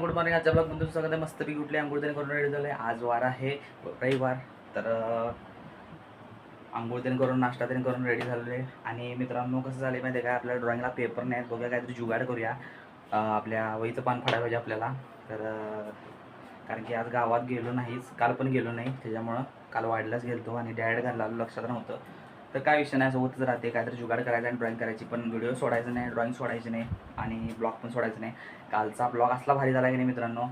Good morning. आजच्या blog मध्ये सगळं मस्तपैकी उठले, आंघोळ त्याने करून रेडी झाले. आज वार आहे रविवार, तर आंघोळ त्याने करून नाश्ता त्याने करून रेडी झालेले. आणि मित्रांनो कसं झालं माहिती आहे का, आपल्याला ड्रॉइंगला पेपर नाही, बघूया काहीतरी जुगाड करूया. आपल्या वहीचं पान फाडायला पाहिजे आपल्याला. तर कारण की आज गावात गेलो नाहीच, काल पण गेलो नाही, त्याच्यामुळं काल वाढलाच गेलो आणि डायरेक्ट घरला आलो, लक्षात नव्हतं. तर काय विषय नाही, सोबतच राहते, काहीतरी जुगाड करायचा आणि ड्रॉइंग करायची. पण व्हिडिओ सोडायचं नाही, ड्रॉइंग सोडायची नाही आणि ब्लॉग पण सोडायचं नाही. कालचा ब्लॉग असला भारी झाला की नाही मित्रांनो,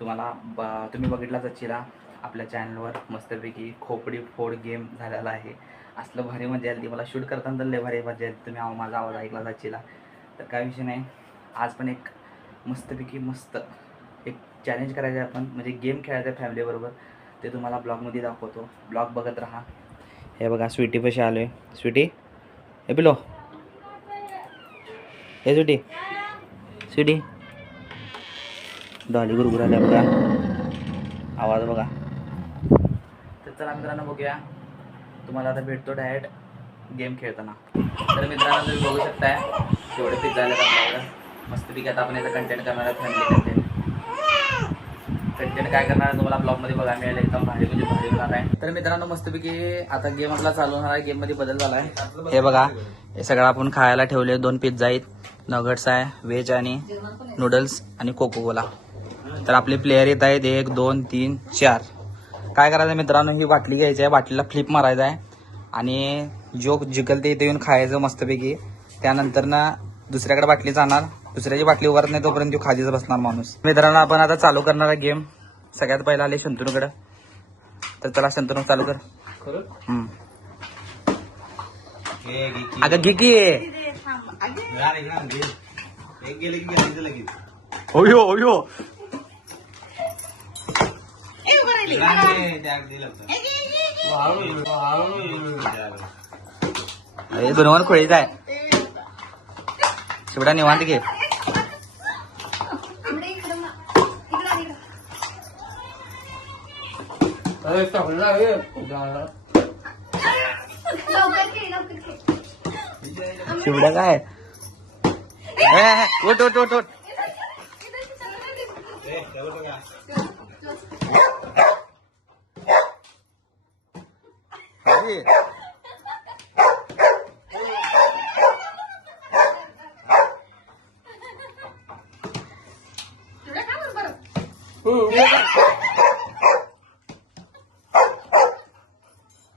तुम्ही बघितलाच असेला आपल्या चॅनलवर. मस्तपैकी खोपडी फोड गेम झालेला आहे. असलं भारी मजा आली ती, मला शूट करताना तर लय भारी मजा आली. तुम्ही माझा आवाज ऐकलाच असेला. तर काय विषय नाही, आज पण एक मस्तपैकी मस्त एक चॅलेंज करायचं आहे आपण, म्हणजे गेम खेळायचं आहे फॅमिलीबरोबर. ते तुम्हाला ब्लॉगमध्ये दाखवतो, ब्लॉग बघत राहा. हे बघा स्वीटी पशी आलो आहे. स्वीटी हे पिलो, हे स्वीटी स्वीटी डॉली गुरगुराल्या बघा, आवाज बघा. तर चला मित्रांनो बघूया, तुम्हाला आता भेटतो डायरेक्ट गेम खेळताना. तर मित्रांनो तुम्ही बघू शकताय तेवढे पिझ्झा आले आपल्याकडं. मस्तपैकी आता आपण याचा कंटेंट करणार आहे, फॅमिली कंटेंट काय करणार आहे तुम्हाला ब्लॉगमध्ये बघायला मिळेल. एकदम भारी म्हणजे भारी होणार आहे. तर मित्रांनो मस्तपैकी आता गेम आपला चालू होणार आहे. गेममध्ये बदल झाला आहे. हे बघा, हे सगळं आपण खायला ठेवले. 2 पिझ्झा आहेत, नगट्स आहे, व्हेज आणि नूडल्स आणि कोको कोला. तर आपले प्लेयर येत आहेत 1 2 3 4. काय करायचं मित्रांनो, ही बाटली घ्यायची आहे, बाटलीला फ्लिप मारायचा आहे आणि जो जिंकल ते इथे येऊन खायचं मस्तपैकी. त्यानंतर ना दुसऱ्याकडे बाटली जाणार, दुसऱ्याची बाटली उभारत नाही तोपर्यंत तो खालीच बसणार माणूस. मित्रांनो आपण आता चालू करणार आहे गेम. सगळ्यात पहिला आले शंतनूकडं, तर चला शंतनू चालू कर. अगं घे की. ओयो ओयो अरे दोन खोळीच आहे. शिवडा निवांत घे. शिवडा काय उठ उठ उठ उठ.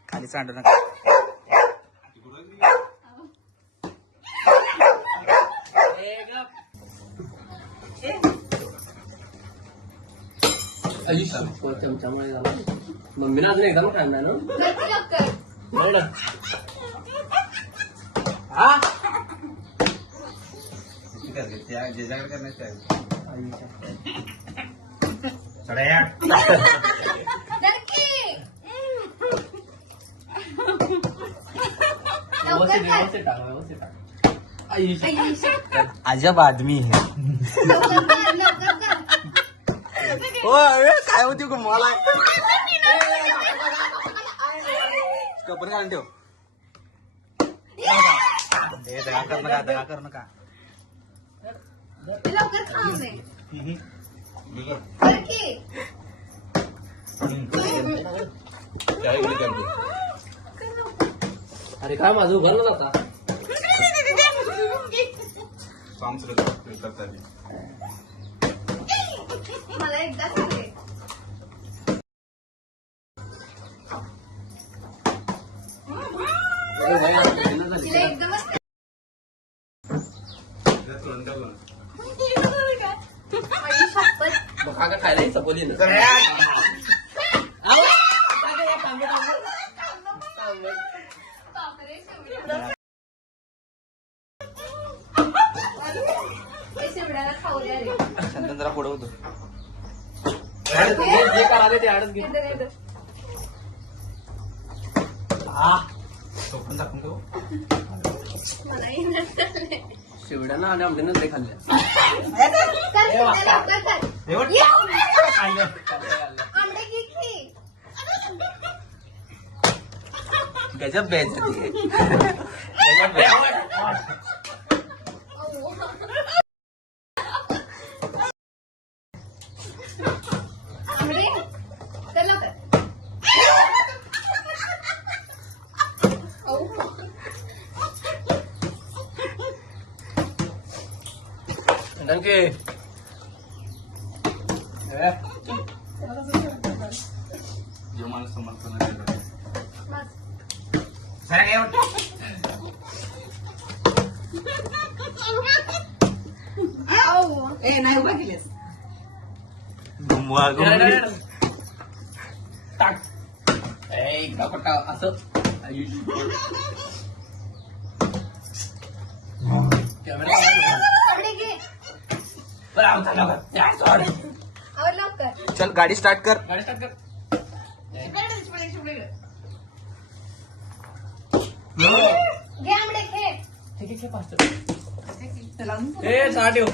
खाली सांडू नका. मम्मीला अजून एकदम खाणार ना. अजब आदमी है. काय होती मला कपडे घालून ठेव. दगा कर नका, दगा कर नका. अरे काय माझं उघड ना आता. मला एकदा बघा खायला सपोली शंतन जरा पुढं होतो. जे करा ते आडच घे. शिवड्यानं आणि आमटीनं ते खाल्ल्या. गजब बेइज्जती थँक्यू. जो मला समर्थन केलं. नाही उभा केलेस. घुमवा घुमवी. टाक. एकदा पट्टा असं आयुष. कॅमेरा आवडे घे. बरं आमचा लवकर. त्या सोड. आवड लवकर. चल गाडी स्टार्ट कर. गाडी स्टार्ट कर. घे आंबडे घे. ठीक आहे फास्ट. ए चहा ठेव.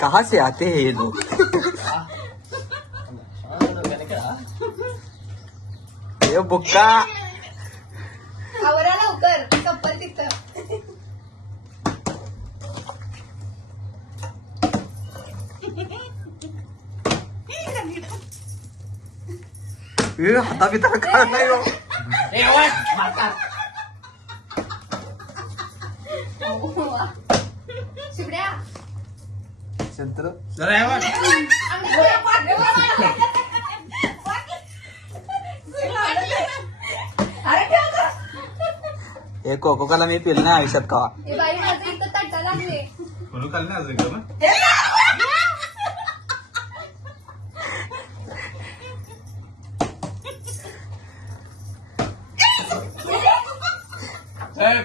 कहाँ से आते हैं ये लोग? ये बुक्का. आवरा लवकर. चप्पल तिथं. ए, हाता बिता काढ नाही हो. ए वाट मारतात. शिवड्या. शंतर जरा हे बघ. अरे ठेव गं. हे कोको कोला मी पिल नाही आयुष्यात का. ए बाई माझं इथं तट्टा लागले. म्हणून खाल्लं नाही अजून एकदम.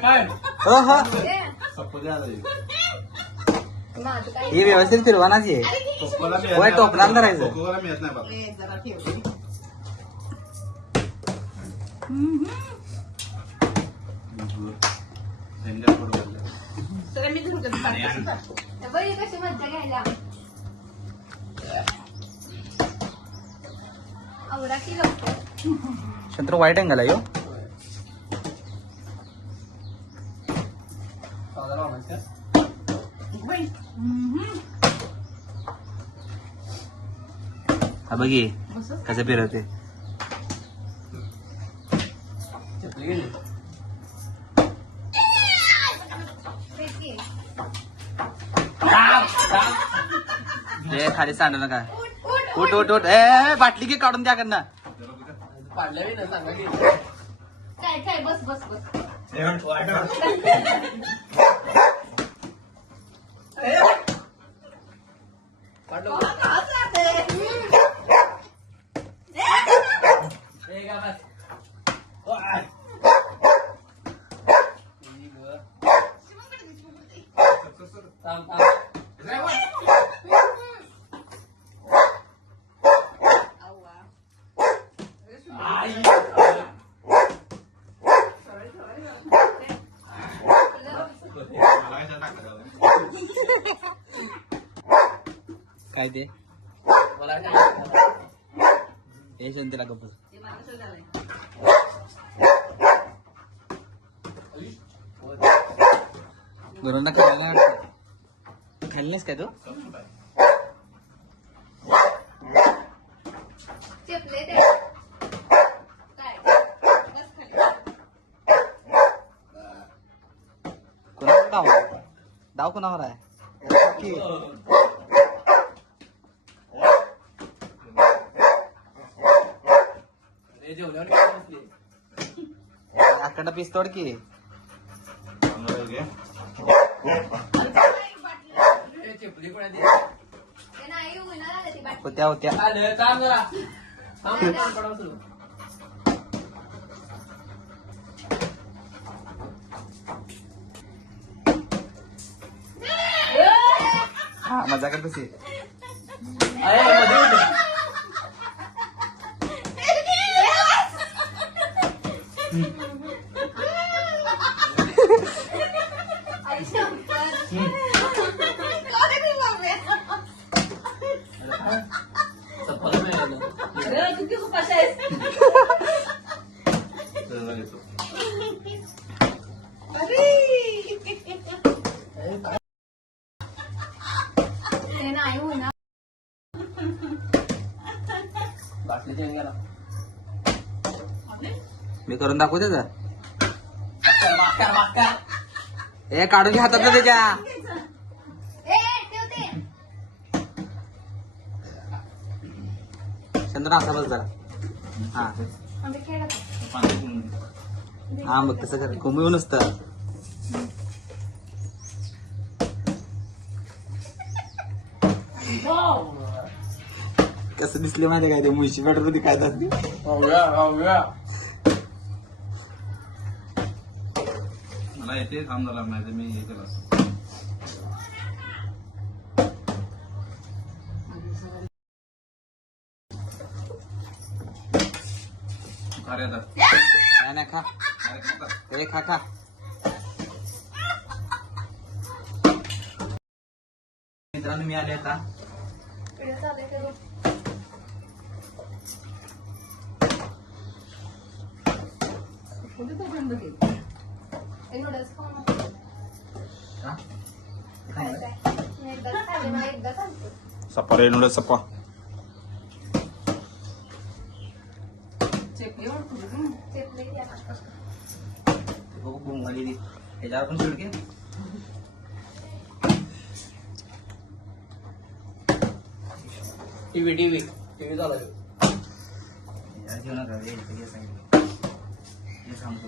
काय हो हो ए, सपोज आलं हे. माझं काय ही व्यवस्थित फिरवानाच आहे. कोकोला मिळत होय, नाही. टोपणाला धरायचं. कोकोला मिळत नाही बाबा. डेंजर फोड घातलं. बाई कशी मज्जा घ्यायला. आवरा की लवकर. शंतर वाईट अँगल आहे हो. हा बघी कसं फिरवते. तेच की. ते खाली सांडू नका. उठ, उठ उठ उठ. ए बाटली की काढून द्या कडनं. पाडल्या ना सांगा की. काय काय बस बस बस. पाडलं. ए का बस. वाय. थांब थांब. आई. मला कशाला टाकलं? काय ते मला काय हे शंतला गप्प. बरोबर खायला खाल्लं नाहीस काय तू. चेपले ते. काय बस खाली. कोणावर डाव डाव कोणावर आहे की जेवल्यावर काय बसली. अखंड पीस तोड की. चांगलं घे. ए, चिपली कोणाची. ते नाही उन्हाळा आलं ती बाटली. होत्या होत्या. आलं थांब जरा. थांब थांब पडावं सुरू. हा मजा कर तशी. अरे मध्ये उठ. आई शंकर. काय रे बाबा. चप्पल मिळालं. अरे तू किती उपाशी आहेस. जरा घेतो. ते नाही होणार. बाटली घेऊन गेला. मी करून दाखवते तर हे काढून घ्या हातात त्याच्या. ए ठेवते. चंद्र असा बस जरा. हा आम्ही खेळत. पाणी पिऊन. हा मग तसं कर कोंबू नसतं. कसं दिसले माहिती काय ते मुळशी बॅटर मध्ये काय जाते. मला येते थांब झाला नाही तर मी हे केलं असतं. अरे आता काय नाही खा अरे खाता. अरे खा खा. मित्रांनो मी आले आता. व्हिडिओ चालू आहे करू. हे नूडल्स खाऊ नको. हा? काय काय? मी एकदाच खाल्ले, मला एकदाच आणतो. सप्पा रे नूडल्स सप्पा. चेपले की आता. बघू बोंगाली ह्याच्यावर पण चिडके. टीव्ही चालू घेऊ नका रे, हे सांगितलं. हे सांगतो.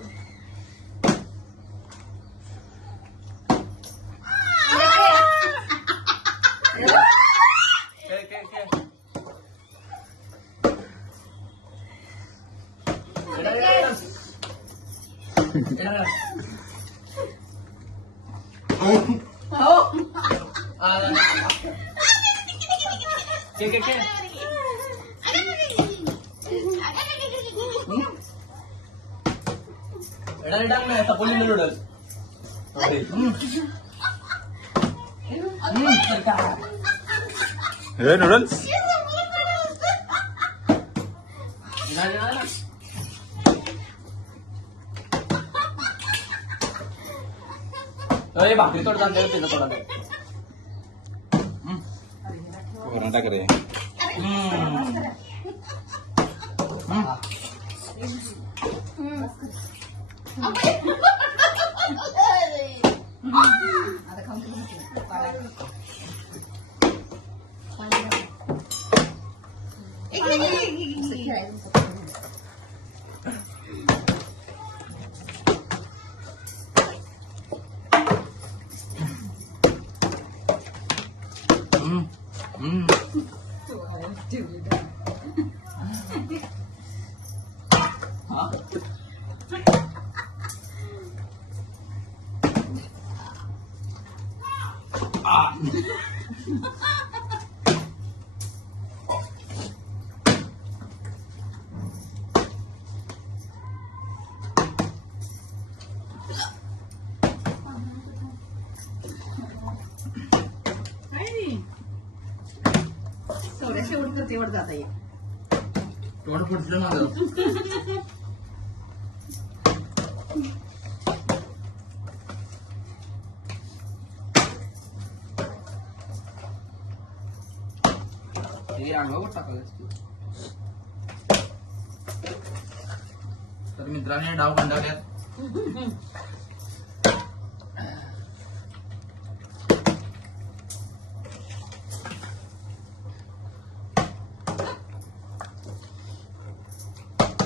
नूडल्स हे नूडल्स भाकरी थोडं जाते पिझ्झा थोडा दे. टाक रे. तोंड फुटलं माझं. तर मित्रांनी डाव बंधावल्यात.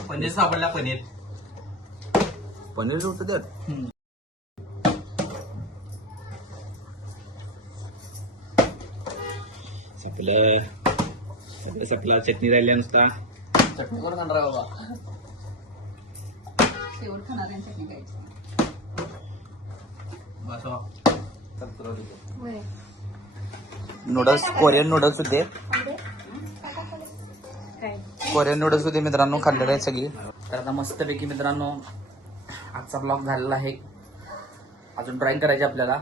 पनीर सापडला. पनीर होतं तर सपला चटणी राहिल्या नुसता. चटणी करून आणणार आहे बाबा. शेवट खाणाऱ्यांसाठी खायचं. नूडल्स कोरियन नूडल्स होते. कोरियन नूडल्स होते मित्रांनो. खाल्लेले आहेत सगळी. तर आता मस्तपैकी मित्रांनो आजचा ब्लॉग झालेला आहे. अजून ड्रॉइंग करायची आपल्याला.